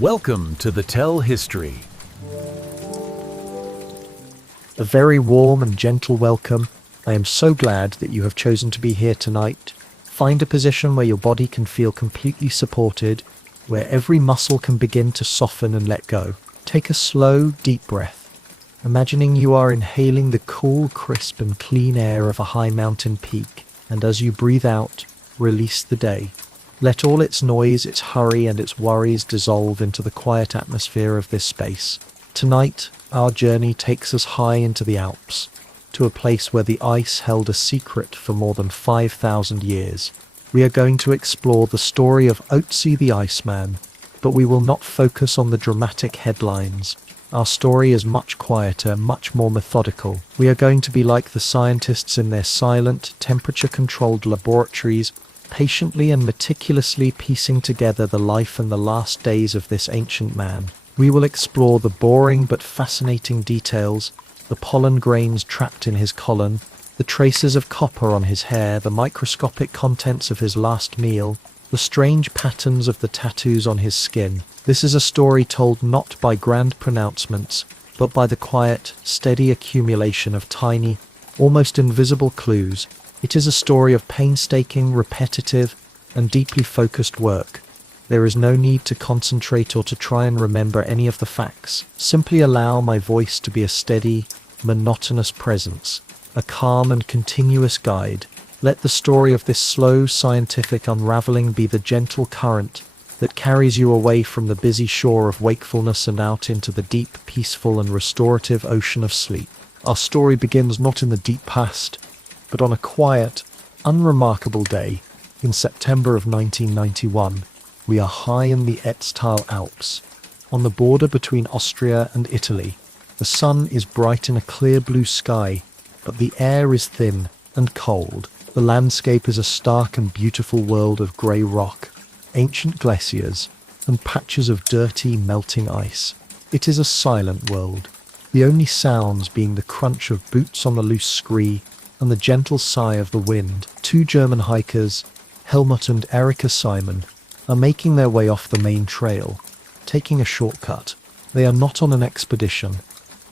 Welcome to the Tell History. A very warm and gentle welcome. I am so glad that you have chosen to be here tonight. Find a position where your body can feel completely supported, where every muscle can begin to soften and let go. Take a slow, deep breath, imagining you are inhaling the cool, crisp and clean air of a high mountain peak, and as you breathe out, release the day. Let all its noise, its hurry and its worries dissolve into the quiet atmosphere of this space. Tonight, our journey takes us high into the Alps, to a place where the ice held a secret for more than 5,000 years. We are going to explore the story of Ötzi the Iceman, but we will not focus on the dramatic headlines. Our story is much quieter, much more methodical. We are going to be like the scientists in their silent, temperature-controlled laboratories, patiently and meticulously piecing together the life and the last days of this ancient man. We will explore the boring but fascinating details, the pollen grains trapped in his colon, the traces of copper on his hair, the microscopic contents of his last meal, the strange patterns of the tattoos on his skin. This is a story told not by grand pronouncements, but by the quiet, steady accumulation of tiny, almost invisible clues. It is a story of painstaking, repetitive, and deeply focused work. There is no need to concentrate or to try and remember any of the facts. Simply allow my voice to be a steady, monotonous presence, a calm and continuous guide. Let the story of this slow, scientific unraveling be the gentle current that carries you away from the busy shore of wakefulness and out into the deep, peaceful, and restorative ocean of sleep. Our story begins not in the deep past, but on a quiet, unremarkable day in September of 1991. We are high in the Ötzi Alps, on the border between Austria and Italy. The sun is bright in a clear blue sky, but the air is thin and cold. The landscape is a stark and beautiful world of grey rock, ancient glaciers, and patches of dirty, melting ice. It is a silent world, the only sounds being the crunch of boots on the loose scree and the gentle sigh of the wind. Two German hikers, Helmut and Erika Simon, are making their way off the main trail, taking a shortcut. They are not on an expedition.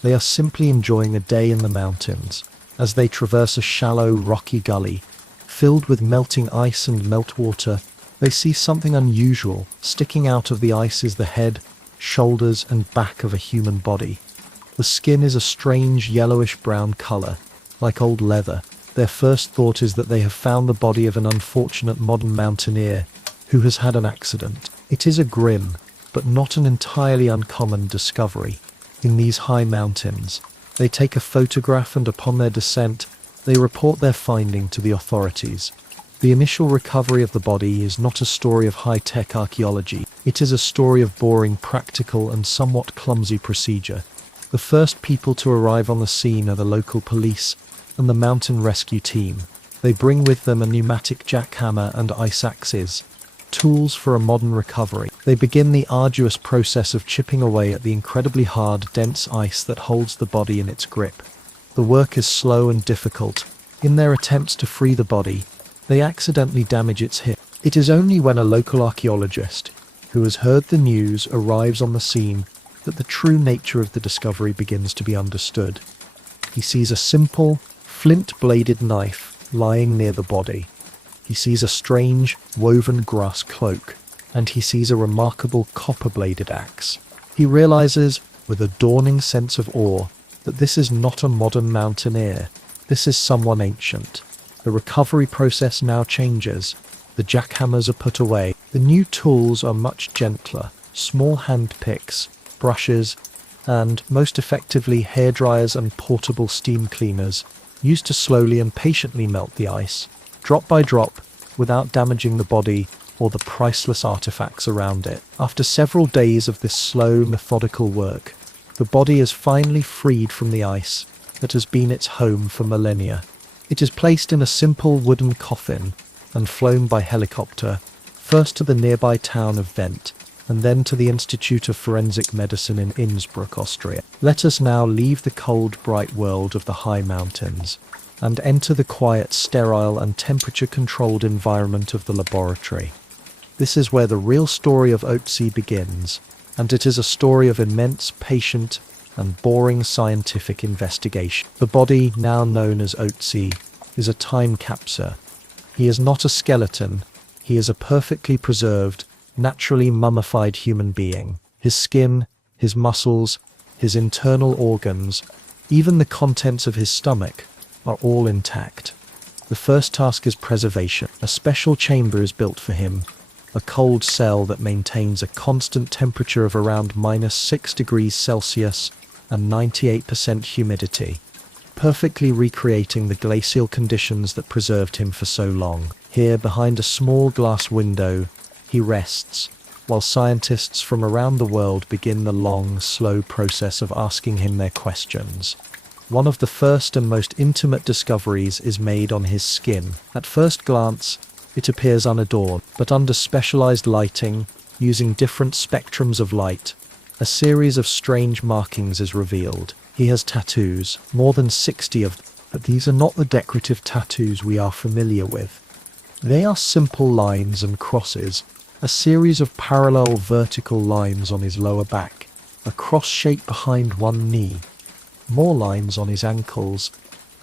They are simply enjoying a day in the mountains. As they traverse a shallow, rocky gully, filled with melting ice and meltwater, they see something unusual. Sticking out of the ice is the head, shoulders and back of a human body. The skin is a strange yellowish-brown color, like old leather. Their first thought is that they have found the body of an unfortunate modern mountaineer who has had an accident. It is a grim, but not an entirely uncommon discovery. In these high mountains, they take a photograph and upon their descent, they report their finding to the authorities. The initial recovery of the body is not a story of high-tech archaeology. It is a story of boring, practical and somewhat clumsy procedure. The first people to arrive on the scene are the local police and the mountain rescue team. They bring with them a pneumatic jackhammer and ice axes, tools for a modern recovery. They begin the arduous process of chipping away at the incredibly hard, dense ice that holds the body in its grip. The work is slow and difficult. In their attempts to free the body, they accidentally damage its hip. It is only when a local archaeologist, who has heard the news, arrives on the scene that the true nature of the discovery begins to be understood. He sees a simple, flint-bladed knife lying near the body. He sees a strange, woven grass cloak, and he sees a remarkable copper-bladed axe. He realizes, with a dawning sense of awe, that this is not a modern mountaineer. This is someone ancient. The recovery process now changes. The jackhammers are put away. The new tools are much gentler. Small hand picks, brushes, and, most effectively, hairdryers and portable steam cleaners, used to slowly and patiently melt the ice, drop by drop, without damaging the body or the priceless artifacts around it. After several days of this slow, methodical work, the body is finally freed from the ice that has been its home for millennia. It is placed in a simple wooden coffin and flown by helicopter, first to the nearby town of Vent, and then to the Institute of Forensic Medicine in Innsbruck, Austria. Let us now leave the cold, bright world of the high mountains and enter the quiet, sterile and temperature-controlled environment of the laboratory. This is where the real story of Otzi begins. and it is a story of immense, patient, and boring scientific investigation. The body, now known as Otzi, is a time capsule. He is not a skeleton. He is a perfectly preserved, naturally mummified human being. His skin, his muscles, his internal organs, even the contents of his stomach, are all intact. The first task is preservation. A special chamber is built for him, a cold cell that maintains a constant temperature of around -6 degrees Celsius and 98% humidity, perfectly recreating the glacial conditions that preserved him for so long. Here, behind a small glass window, he rests, while scientists from around the world begin the long, slow process of asking him their questions. One of the first and most intimate discoveries is made on his skin. At first glance, it appears unadorned, but under specialized lighting, using different spectrums of light, a series of strange markings is revealed. He has tattoos, more than 60 of them, but these are not the decorative tattoos we are familiar with. They are simple lines and crosses, a series of parallel vertical lines on his lower back, a cross shape behind one knee, more lines on his ankles.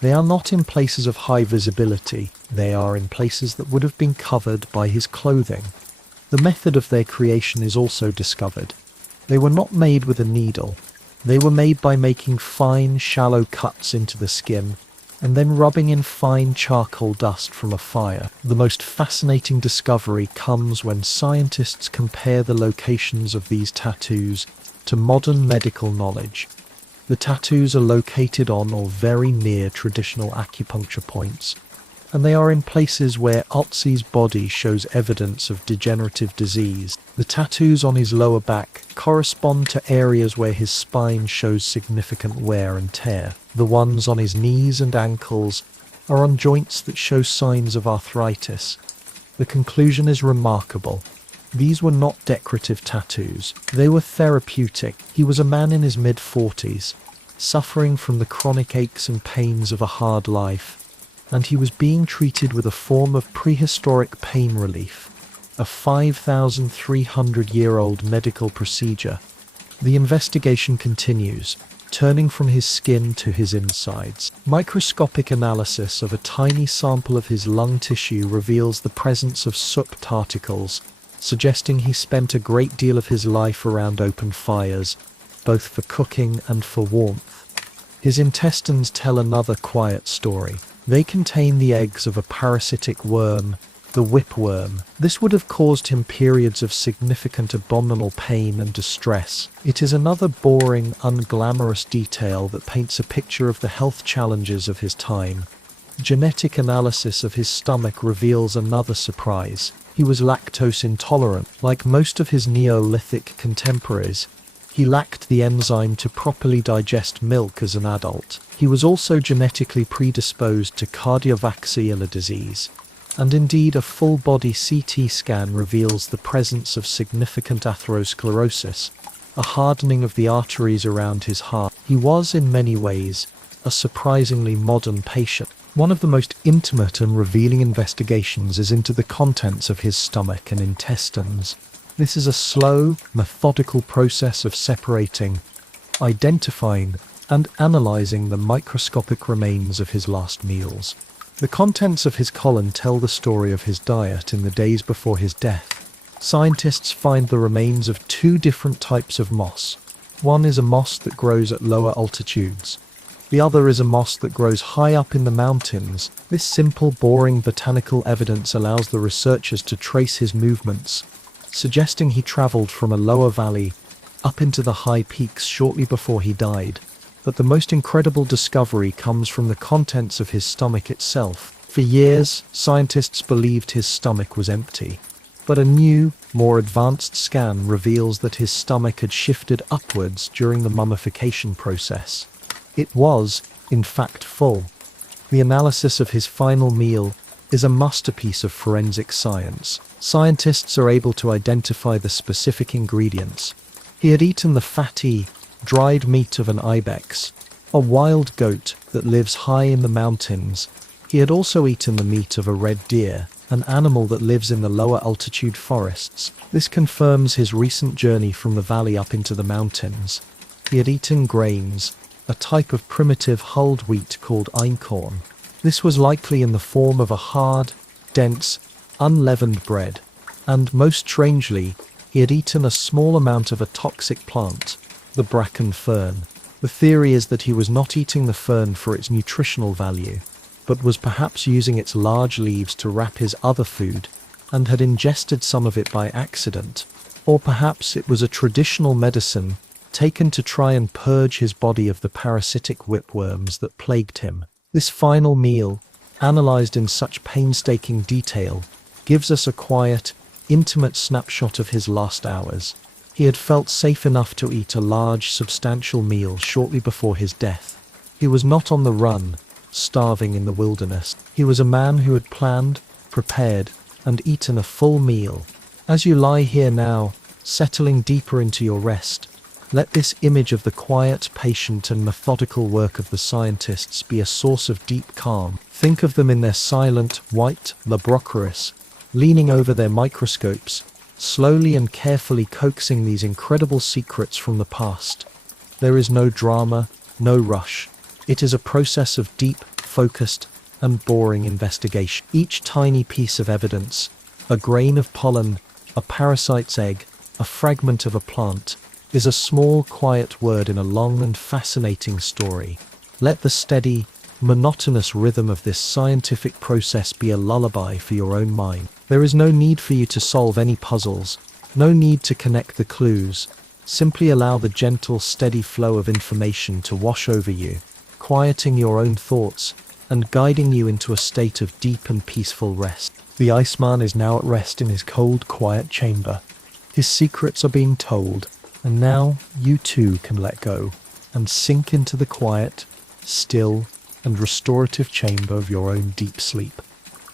They are not in places of high visibility, they are in places that would have been covered by his clothing. The method of their creation is also discovered. They were not made with a needle. They were made by making fine, shallow cuts into the skin and then rubbing in fine charcoal dust from a fire. The most fascinating discovery comes when scientists compare the locations of these tattoos to modern medical knowledge. The tattoos are located on or very near traditional acupuncture points, and they are in places where Otzi's body shows evidence of degenerative disease. The tattoos on his lower back correspond to areas where his spine shows significant wear and tear. The ones on his knees and ankles are on joints that show signs of arthritis. The conclusion is remarkable. These were not decorative tattoos. They were therapeutic. He was a man in his mid-40s, suffering from the chronic aches and pains of a hard life, and he was being treated with a form of prehistoric pain relief, a 5,300-year-old medical procedure. The investigation continues, turning from his skin to his insides. Microscopic analysis of a tiny sample of his lung tissue reveals the presence of soot particles, suggesting he spent a great deal of his life around open fires, both for cooking and for warmth. His intestines tell another quiet story. They contain the eggs of a parasitic worm, the whipworm. This would have caused him periods of significant abdominal pain and distress. It is another boring, unglamorous detail that paints a picture of the health challenges of his time. Genetic analysis of his stomach reveals another surprise. He was lactose intolerant. Like most of his Neolithic contemporaries, he lacked the enzyme to properly digest milk as an adult. He was also genetically predisposed to cardiovascular disease, and indeed a full-body CT scan reveals the presence of significant atherosclerosis, a hardening of the arteries around his heart. He was, in many ways, a surprisingly modern patient. One of the most intimate and revealing investigations is into the contents of his stomach and intestines. This is a slow, methodical process of separating, identifying, and analyzing the microscopic remains of his last meals. The contents of his colon tell the story of his diet in the days before his death. Scientists find the remains of two different types of moss. One is a moss that grows at lower altitudes. The other is a moss that grows high up in the mountains. This simple, boring botanical evidence allows the researchers to trace his movements, suggesting he traveled from a lower valley up into the high peaks shortly before he died. But the most incredible discovery comes from the contents of his stomach itself. For years, scientists believed his stomach was empty. But a new, more advanced scan reveals that his stomach had shifted upwards during the mummification process. It was, in fact, full. The analysis of his final meal is a masterpiece of forensic science. Scientists are able to identify the specific ingredients. He had eaten the fatty, dried meat of an ibex, a wild goat that lives high in the mountains. He had also eaten the meat of a red deer, an animal that lives in the lower altitude forests. This confirms his recent journey from the valley up into the mountains. He had eaten grains, a type of primitive hulled wheat called einkorn. This was likely in the form of a hard, dense, unleavened bread. And, most strangely, he had eaten a small amount of a toxic plant, the bracken fern. The theory is that he was not eating the fern for its nutritional value, but was perhaps using its large leaves to wrap his other food, and had ingested some of it by accident. Or perhaps it was a traditional medicine taken to try and purge his body of the parasitic whipworms that plagued him. This final meal, analyzed in such painstaking detail, gives us a quiet, intimate snapshot of his last hours. He had felt safe enough to eat a large, substantial meal shortly before his death. He was not on the run, starving in the wilderness. He was a man who had planned, prepared, and eaten a full meal. As you lie here now, settling deeper into your rest, let this image of the quiet, patient, and methodical work of the scientists be a source of deep calm. Think of them in their silent, white laboratories, leaning over their microscopes, slowly and carefully coaxing these incredible secrets from the past. There is no drama, no rush. It is a process of deep, focused, and boring investigation. Each tiny piece of evidence, a grain of pollen, a parasite's egg, a fragment of a plant, is a small, quiet word in a long and fascinating story. Let the steady, monotonous rhythm of this scientific process be a lullaby for your own mind. There is no need for you to solve any puzzles, no need to connect the clues. Simply allow the gentle, steady flow of information to wash over you, quieting your own thoughts and guiding you into a state of deep and peaceful rest. The Iceman is now at rest in his cold, quiet chamber. His secrets are being told, and now you too can let go and sink into the quiet, still, and restorative chamber of your own deep sleep.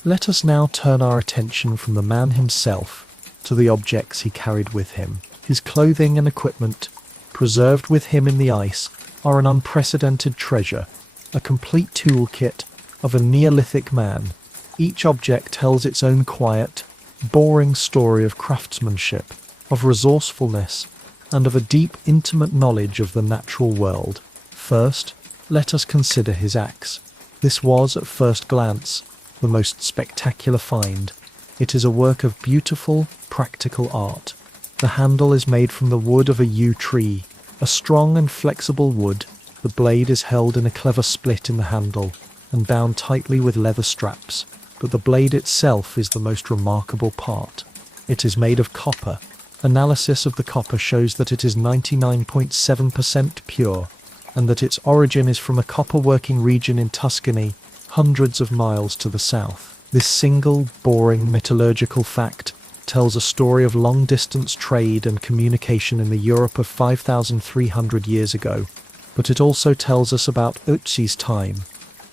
Let us now turn our attention from the man himself to the objects he carried with him. His clothing and equipment, preserved with him in the ice, are an unprecedented treasure, a complete toolkit of a Neolithic man. Each object tells its own quiet, boring story of craftsmanship, of resourcefulness, and of a deep, intimate knowledge of the natural world. First, let us consider his axe. This was, at first glance, the most spectacular find. It is a work of beautiful, practical art. The handle is made from the wood of a yew tree, a strong and flexible wood. The blade is held in a clever split in the handle and bound tightly with leather straps, but the blade itself is the most remarkable part. It is made of copper. Analysis of the copper shows that it is 99.7% pure, and that its origin is from a copper-working region in Tuscany, hundreds of miles to the south. This single, boring metallurgical fact tells a story of long-distance trade and communication in the Europe of 5,300 years ago, but it also tells us about Otzi's time.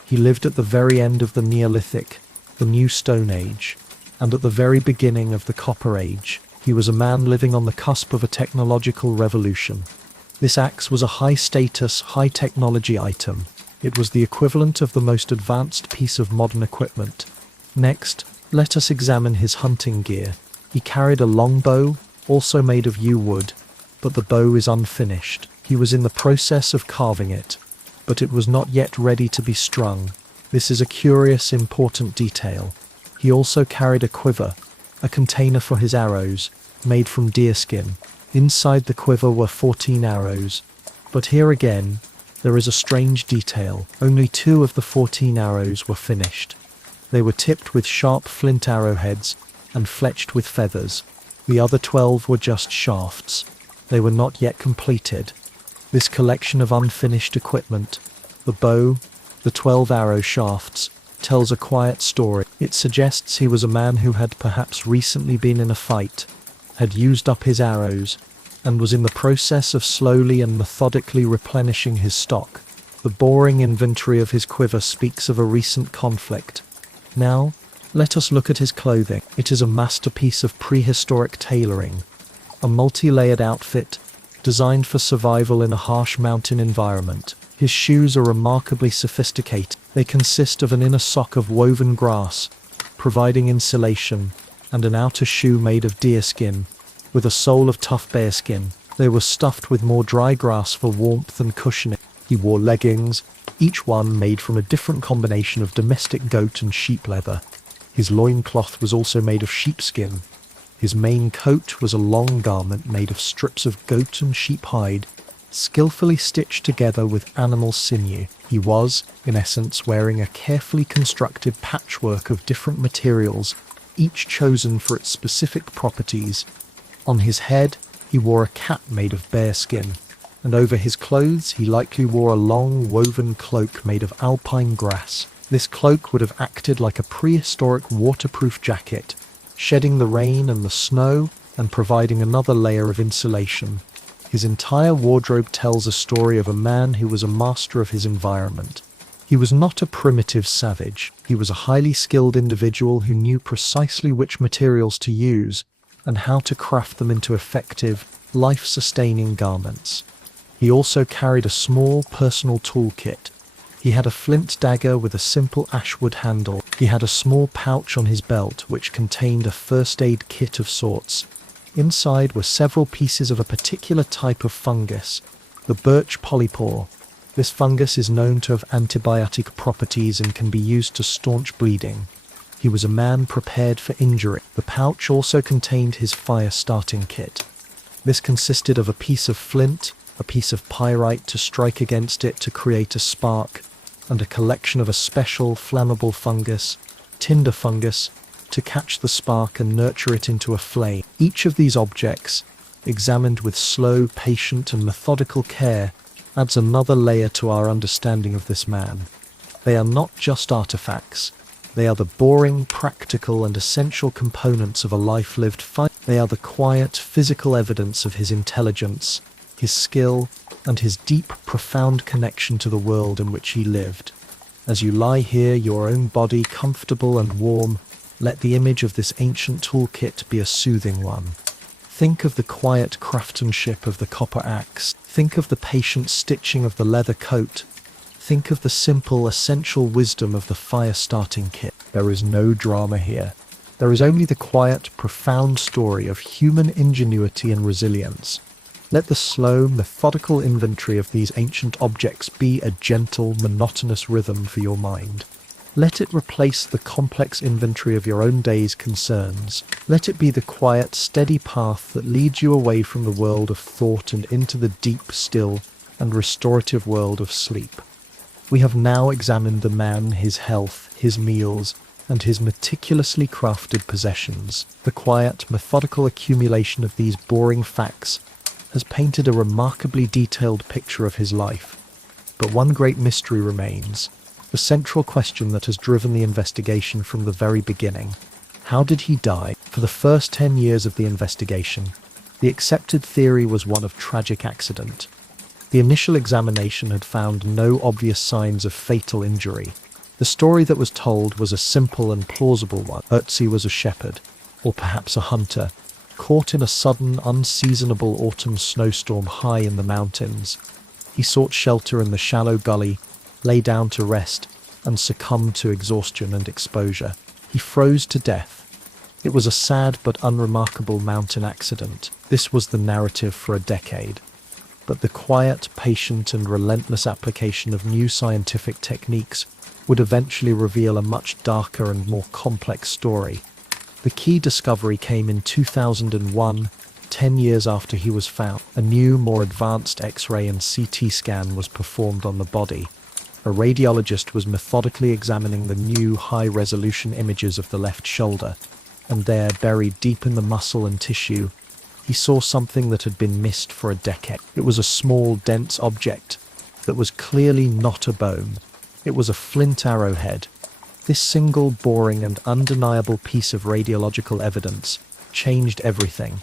He lived at the very end of the Neolithic, the New Stone Age, and at the very beginning of the Copper Age. He was a man living on the cusp of a technological revolution. This axe was a high-status, high-technology item. It was the equivalent of the most advanced piece of modern equipment. Next, let us examine his hunting gear. He carried a longbow, also made of yew wood, but the bow is unfinished. He was in the process of carving it, but it was not yet ready to be strung. This is a curious, important detail. He also carried a quiver, a container for his arrows, made from deerskin. Inside the quiver were 14 arrows. But here again, there is a strange detail. Only 2 of the 14 arrows were finished. They were tipped with sharp flint arrowheads and fletched with feathers. The other 12 were just shafts. They were not yet completed. This collection of unfinished equipment, the bow, the 12 arrow shafts, tells a quiet story. It suggests he was a man who had perhaps recently been in a fight, had used up his arrows, and was in the process of slowly and methodically replenishing his stock. The boring inventory of his quiver speaks of a recent conflict. Now, let us look at his clothing. It is a masterpiece of prehistoric tailoring, a multi-layered outfit designed for survival in a harsh mountain environment. His shoes are remarkably sophisticated. They consist of an inner sock of woven grass, providing insulation, and an outer shoe made of deer skin, with a sole of tough bear skin. They were stuffed with more dry grass for warmth and cushioning. He wore leggings, each one made from a different combination of domestic goat and sheep leather. His loincloth was also made of sheepskin. His main coat was a long garment made of strips of goat and sheep hide, skillfully stitched together with animal sinew. He was, in essence, wearing a carefully constructed patchwork of different materials, each chosen for its specific properties. On his head, he wore a cap made of bear skin, and over his clothes he likely wore a long woven cloak made of alpine grass. This cloak would have acted like a prehistoric waterproof jacket, shedding the rain and the snow and providing another layer of insulation. His entire wardrobe tells a story of a man who was a master of his environment. He was not a primitive savage. He was a highly skilled individual who knew precisely which materials to use and how to craft them into effective, life-sustaining garments. He also carried a small personal toolkit. He had a flint dagger with a simple ashwood handle. He had a small pouch on his belt which contained a first aid kit of sorts. Inside were several pieces of a particular type of fungus, the birch polypore. This fungus is known to have antibiotic properties and can be used to staunch bleeding. He was a man prepared for injury. The pouch also contained his fire-starting kit. This consisted of a piece of flint, a piece of pyrite to strike against it to create a spark, and a collection of a special flammable fungus, tinder fungus, to catch the spark and nurture it into a flame. Each of these objects, examined with slow, patient and methodical care, adds another layer to our understanding of this man. They are not just artifacts. They are the boring, practical and essential components of a life lived fine. They are the quiet, physical evidence of his intelligence, his skill, and his deep, profound connection to the world in which he lived. As you lie here, your own body comfortable and warm, let the image of this ancient toolkit be a soothing one. Think of the quiet craftsmanship of the copper axe. Think of the patient stitching of the leather coat. Think of the simple, essential wisdom of the fire-starting kit. There is no drama here. There is only the quiet, profound story of human ingenuity and resilience. Let the slow, methodical inventory of these ancient objects be a gentle, monotonous rhythm for your mind. Let it replace the complex inventory of your own day's concerns. Let it be the quiet, steady path that leads you away from the world of thought and into the deep, still, and restorative world of sleep. We have now examined the man, his health, his meals, and his meticulously crafted possessions. The quiet, methodical accumulation of these boring facts has painted a remarkably detailed picture of his life. But one great mystery remains, the central question that has driven the investigation from the very beginning. How did he die? For the first 10 years of the investigation, the accepted theory was one of tragic accident. The initial examination had found no obvious signs of fatal injury. The story that was told was a simple and plausible one. Ötzi was a shepherd, or perhaps a hunter, caught in a sudden, unseasonable autumn snowstorm high in the mountains. He sought shelter in the shallow gully, lay down to rest, and succumbed to exhaustion and exposure. He froze to death. It was a sad but unremarkable mountain accident. This was the narrative for a decade. But the quiet, patient, and relentless application of new scientific techniques would eventually reveal a much darker and more complex story. The key discovery came in 2001, 10 years after he was found. A new, more advanced X-ray and CT scan was performed on the body. A radiologist was methodically examining the new high-resolution images of the left shoulder, and there, buried deep in the muscle and tissue, he saw something that had been missed for a decade. It was a small, dense object that was clearly not a bone. It was a flint arrowhead. This single, boring and undeniable piece of radiological evidence changed everything.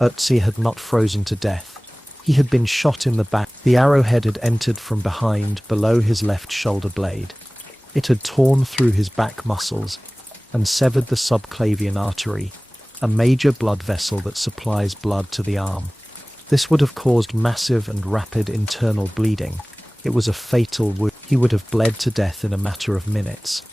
Otzi had not frozen to death. He had been shot in the back. The arrowhead had entered from behind, below his left shoulder blade. It had torn through his back muscles and severed the subclavian artery, a major blood vessel that supplies blood to the arm. This would have caused massive and rapid internal bleeding. It was a fatal wound. He would have bled to death in a matter of minutes.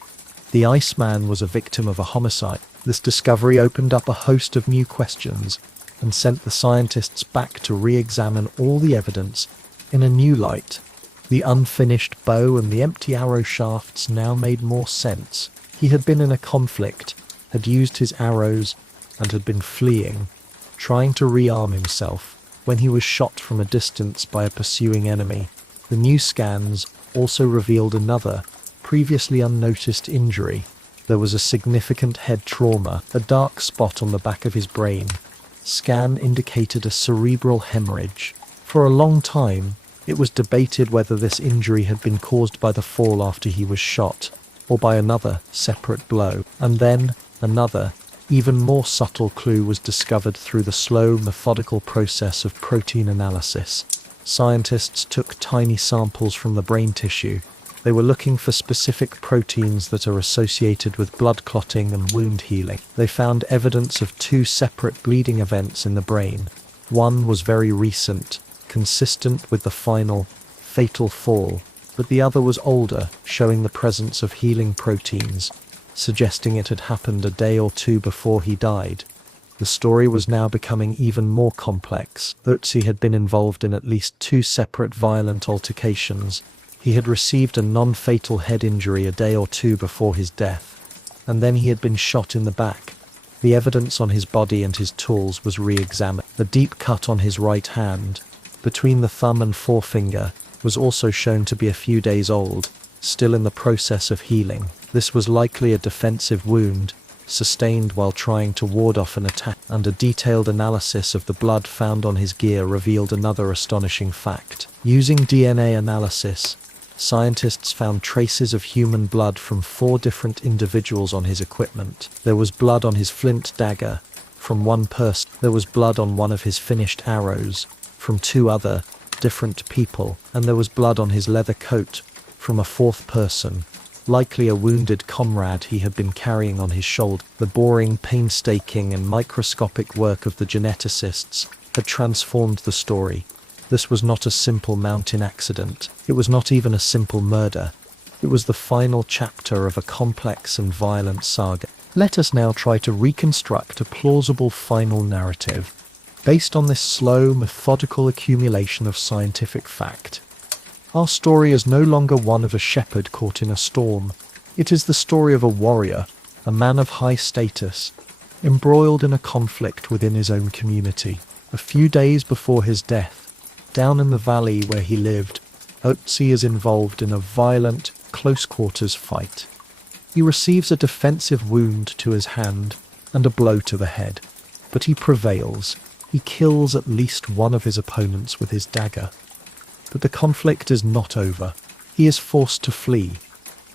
The Iceman was a victim of a homicide. This discovery opened up a host of new questions and sent the scientists back to re-examine all the evidence in a new light. The unfinished bow and the empty arrow shafts now made more sense. He had been in a conflict, had used his arrows, and had been fleeing, trying to rearm himself, when he was shot from a distance by a pursuing enemy. The new scans also revealed another, previously unnoticed injury. There was a significant head trauma, a dark spot on the back of his brain. Scan indicated a cerebral hemorrhage. For a long time, it was debated whether this injury had been caused by the fall after he was shot, or by another separate blow. And then, another, even more subtle clue was discovered through the slow, methodical process of protein analysis. Scientists took tiny samples from the brain tissue. They were looking for specific proteins that are associated with blood clotting and wound healing. They found evidence of two separate bleeding events in the brain. One was very recent, consistent with the final, fatal fall, but the other was older, showing the presence of healing proteins, suggesting it had happened a day or two before he died. The story was now becoming even more complex. Otzi had been involved in at least two separate violent altercations. He had received a non-fatal head injury a day or two before his death, and then he had been shot in the back. The evidence on his body and his tools was re-examined. The deep cut on his right hand, between the thumb and forefinger, was also shown to be a few days old, still in the process of healing. This was likely a defensive wound, sustained while trying to ward off an attack, and a detailed analysis of the blood found on his gear revealed another astonishing fact. Using DNA analysis, scientists found traces of human blood from 4 different individuals on his equipment. There was blood on his flint dagger from one person. There was blood on one of his finished arrows from 2 other different people, and there was blood on his leather coat from a 4th person, likely a wounded comrade he had been carrying on his shoulder. The boring, painstaking and microscopic work of the geneticists had transformed the story. This was not a simple mountain accident. It was not even a simple murder. It was the final chapter of a complex and violent saga. Let us now try to reconstruct a plausible final narrative, based on this slow, methodical accumulation of scientific fact. Our story is no longer one of a shepherd caught in a storm. It is the story of a warrior, a man of high status, embroiled in a conflict within his own community. A few days before his death, down in the valley where he lived, Otzi is involved in a violent, close-quarters fight. He receives a defensive wound to his hand and a blow to the head, but he prevails. He kills at least one of his opponents with his dagger. But the conflict is not over. He is forced to flee.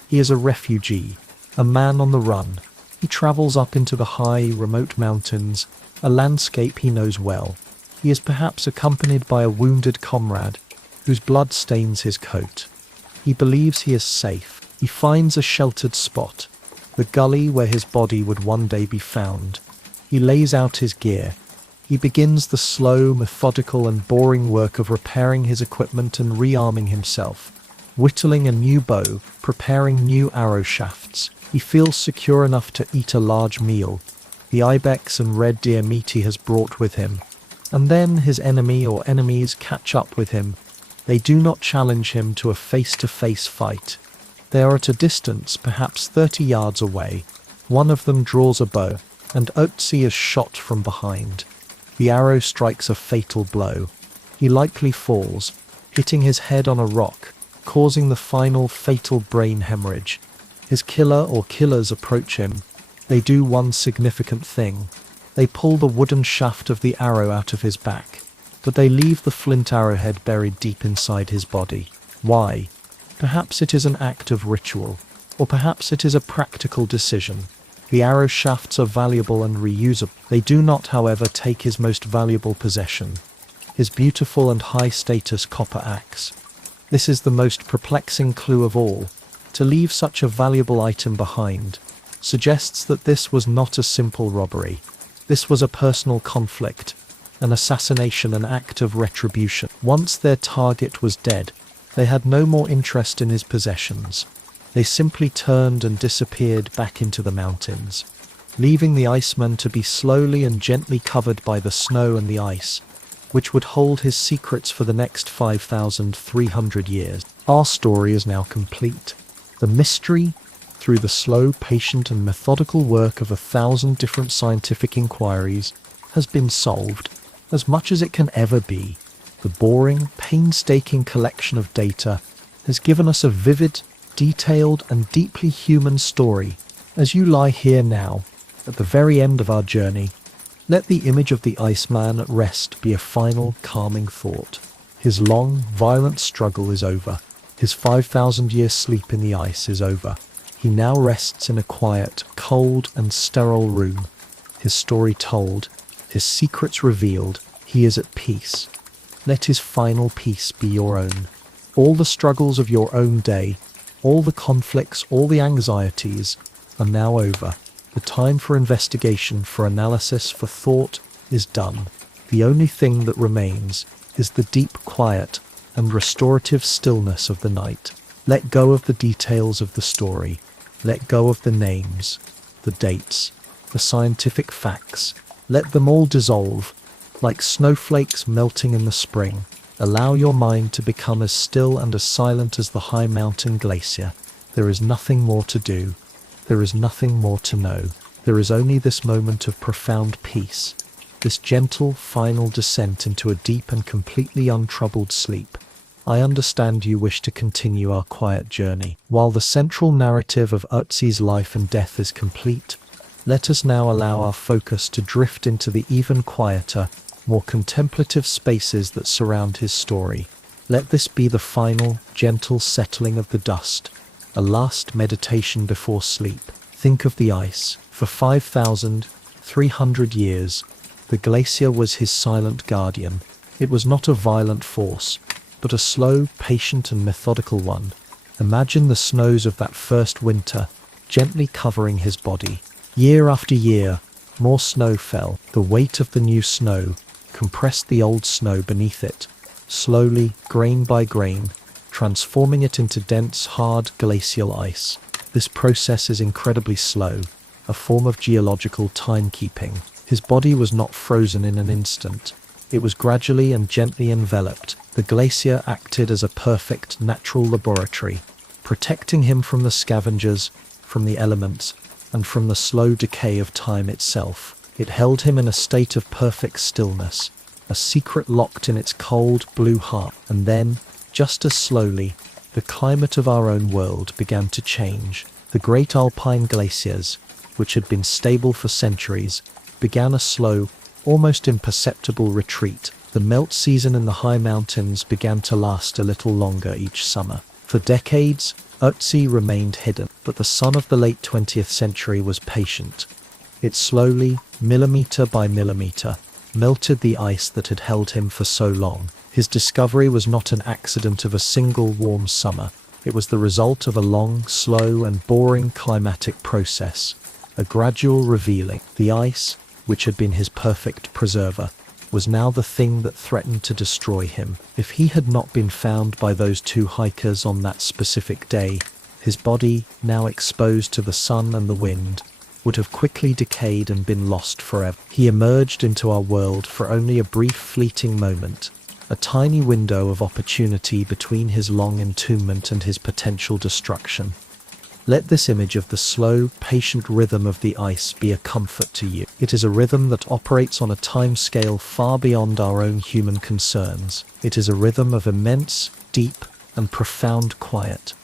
He is a refugee, a man on the run. He travels up into the high, remote mountains, a landscape he knows well. He is perhaps accompanied by a wounded comrade whose blood stains his coat. He believes he is safe. He finds a sheltered spot, the gully where his body would one day be found. He lays out his gear. He begins the slow, methodical and boring work of repairing his equipment and rearming himself, whittling a new bow, preparing new arrow shafts. He feels secure enough to eat a large meal, the ibex and red deer meat he has brought with him. And then his enemy or enemies catch up with him. They do not challenge him to a face-to-face fight. They are at a distance, perhaps 30 yards away. One of them draws a bow, and Otzi is shot from behind. The arrow strikes a fatal blow. He likely falls, hitting his head on a rock, causing the final fatal brain hemorrhage. His killer or killers approach him. They do one significant thing. They pull the wooden shaft of the arrow out of his back, but they leave the flint arrowhead buried deep inside his body. Why? Perhaps it is an act of ritual, or perhaps it is a practical decision. The arrow shafts are valuable and reusable. They do not, however, take his most valuable possession, his beautiful and high-status copper axe. This is the most perplexing clue of all. To leave such a valuable item behind suggests that this was not a simple robbery. This was a personal conflict, an assassination, an act of retribution. Once their target was dead, they had no more interest in his possessions. They simply turned and disappeared back into the mountains, leaving the Iceman to be slowly and gently covered by the snow and the ice, which would hold his secrets for the next 5,300 years. Our story is now complete. The mystery, through the slow, patient and methodical work of 1,000 different scientific inquiries, has been solved, as much as it can ever be. The boring, painstaking collection of data has given us a vivid, detailed and deeply human story. As you lie here now, at the very end of our journey, let the image of the Iceman at rest be a final, calming thought. His long, violent struggle is over. His 5,000-year sleep in the ice is over. He now rests in a quiet, cold and sterile room. His story told, his secrets revealed, he is at peace. Let his final peace be your own. All the struggles of your own day, all the conflicts, all the anxieties are now over. The time for investigation, for analysis, for thought is done. The only thing that remains is the deep quiet and restorative stillness of the night. Let go of the details of the story. Let go of the names, the dates, the scientific facts. Let them all dissolve, like snowflakes melting in the spring. Allow your mind to become as still and as silent as the high mountain glacier. There is nothing more to do. There is nothing more to know. There is only this moment of profound peace, this gentle, final descent into a deep and completely untroubled sleep. I understand you wish to continue our quiet journey. While the central narrative of Otzi's life and death is complete, let us now allow our focus to drift into the even quieter, more contemplative spaces that surround his story. Let this be the final, gentle settling of the dust, a last meditation before sleep. Think of the ice. For 5,300 years, the glacier was his silent guardian. It was not a violent force, but a slow, patient and methodical one. Imagine the snows of that first winter, gently covering his body. Year after year, more snow fell. The weight of the new snow compressed the old snow beneath it, slowly, grain by grain, transforming it into dense, hard glacial ice. This process is incredibly slow, a form of geological timekeeping. His body was not frozen in an instant. It was gradually and gently enveloped. The glacier acted as a perfect natural laboratory, protecting him from the scavengers, from the elements, and from the slow decay of time itself. It held him in a state of perfect stillness, a secret locked in its cold blue heart. And then, just as slowly, the climate of our own world began to change. The great alpine glaciers, which had been stable for centuries, began a slow, almost imperceptible retreat. The melt season in the high mountains began to last a little longer each summer. For decades, Otzi remained hidden, but the sun of the late 20th century was patient. It slowly, millimeter by millimeter, melted the ice that had held him for so long. His discovery was not an accident of a single warm summer. It was the result of a long, slow and boring climatic process, a gradual revealing. The ice, which had been his perfect preserver, was now the thing that threatened to destroy him. If he had not been found by those two hikers on that specific day, his body, now exposed to the sun and the wind, would have quickly decayed and been lost forever. He emerged into our world for only a brief fleeting moment, a tiny window of opportunity between his long entombment and his potential destruction. Let this image of the slow, patient rhythm of the ice be a comfort to you. It is a rhythm that operates on a time scale far beyond our own human concerns. It is a rhythm of immense, deep, and profound quiet.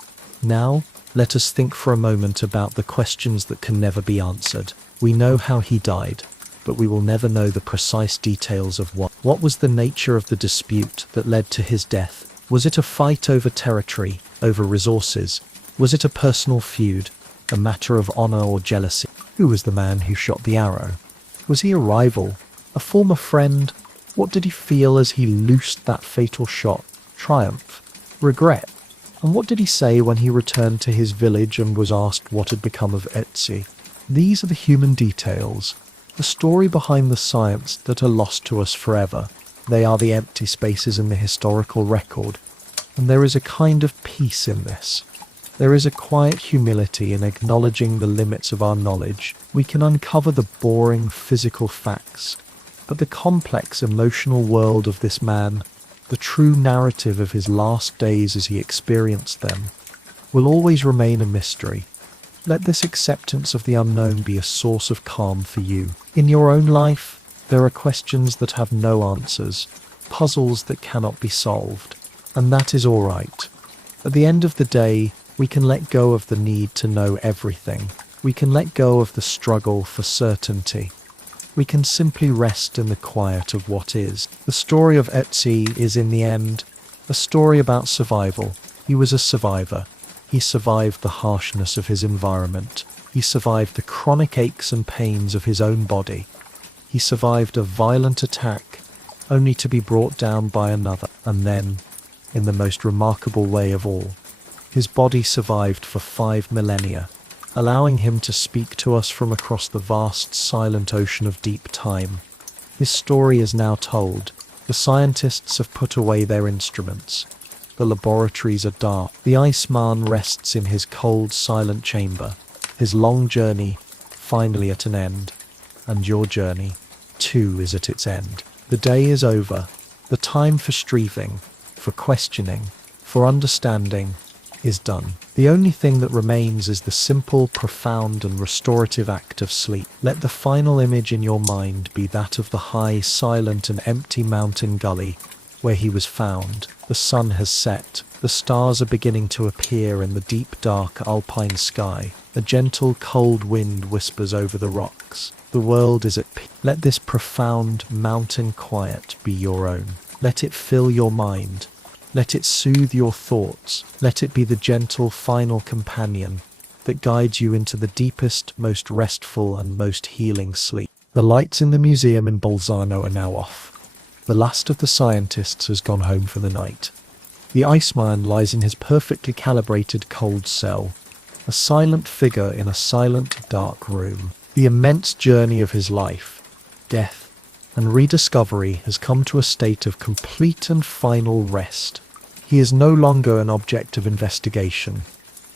Now, let us think for a moment about the questions that can never be answered. We know how he died, but we will never know the precise details of what. What was the nature of the dispute that led to his death? Was it a fight over territory, over resources? Was it a personal feud, a matter of honor or jealousy? Who was the man who shot the arrow? Was he a rival, a former friend? What did he feel as he loosed that fatal shot? Triumph? Regret? And what did he say when he returned to his village and was asked what had become of Ötzi? These are the human details, the story behind the science that are lost to us forever. They are the empty spaces in the historical record, and there is a kind of peace in this. There is a quiet humility in acknowledging the limits of our knowledge. We can uncover the boring physical facts, but the complex emotional world of this man, the true narrative of his last days as he experienced them, will always remain a mystery. Let this acceptance of the unknown be a source of calm for you. In your own life, there are questions that have no answers, puzzles that cannot be solved, and that is all right. At the end of the day, we can let go of the need to know everything. We can let go of the struggle for certainty. We can simply rest in the quiet of what is. The story of Ötzi is, in the end, a story about survival. He was a survivor. He survived the harshness of his environment. He survived the chronic aches and pains of his own body. He survived a violent attack, only to be brought down by another. And then, in the most remarkable way of all, his body survived for 5 millennia, allowing him to speak to us from across the vast, silent ocean of deep time. His story is now told. The scientists have put away their instruments. The laboratories are dark. The Iceman rests in his cold, silent chamber, his long journey finally at an end. And your journey, too, is at its end. The day is over. The time for striving, for questioning, for understanding, is done. The only thing that remains is the simple, profound, and restorative act of sleep. Let the final image in your mind be that of the high, silent, and empty mountain gully where he was found. The sun has set. The stars are beginning to appear in the deep, dark alpine sky. A gentle, cold wind whispers over the rocks. The world is at peace. Let this profound mountain quiet be your own. Let it fill your mind. Let it soothe your thoughts. Let it be the gentle final companion that guides you into the deepest, most restful, and most healing sleep. The lights in the museum in Bolzano are now off. The last of the scientists has gone home for the night. The Iceman lies in his perfectly calibrated cold cell, a silent figure in a silent, dark room. The immense journey of his life, death, and rediscovery has come to a state of complete and final rest. He is no longer an object of investigation.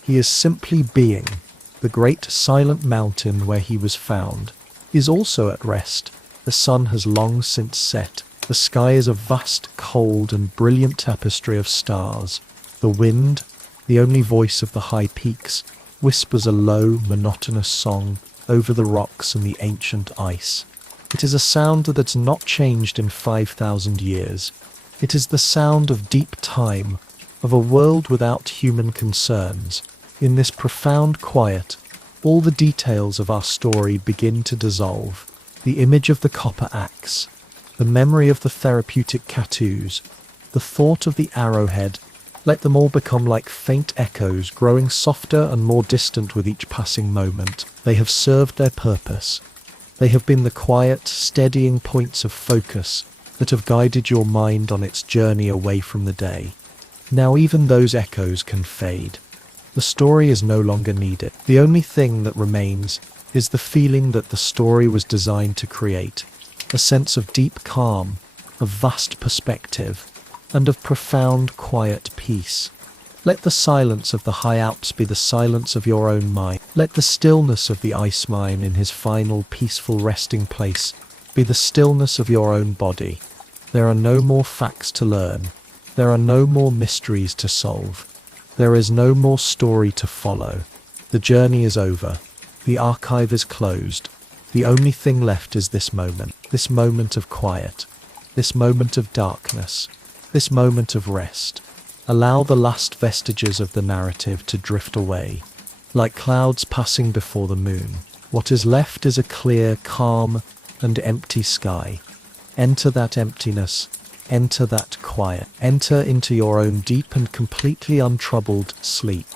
He is simply being. The great silent mountain where he was found is also at rest. The sun has long since set. The sky is a vast, cold, and brilliant tapestry of stars. The wind, the only voice of the high peaks, whispers a low, monotonous song over the rocks and the ancient ice. It is a sound that's not changed in 5,000 years. It is the sound of deep time, of a world without human concerns. In this profound quiet, all the details of our story begin to dissolve. The image of the copper axe, the memory of the therapeutic tattoos, the thought of the arrowhead, let them all become like faint echoes, growing softer and more distant with each passing moment. They have served their purpose. They have been the quiet, steadying points of focus that have guided your mind on its journey away from the day. Now even those echoes can fade. The story is no longer needed. The only thing that remains is the feeling that the story was designed to create, a sense of deep calm, of vast perspective, and of profound, quiet peace. Let the silence of the high Alps be the silence of your own mind. Let the stillness of the Iceman in his final, peaceful resting place be the stillness of your own body. There are no more facts to learn. There are no more mysteries to solve. There is no more story to follow. The journey is over. The archive is closed. The only thing left is this moment of quiet, this moment of darkness, this moment of rest. Allow the last vestiges of the narrative to drift away, like clouds passing before the moon. What is left is a clear, calm, and empty sky. Enter that emptiness, enter that quiet, enter into your own deep and completely untroubled sleep.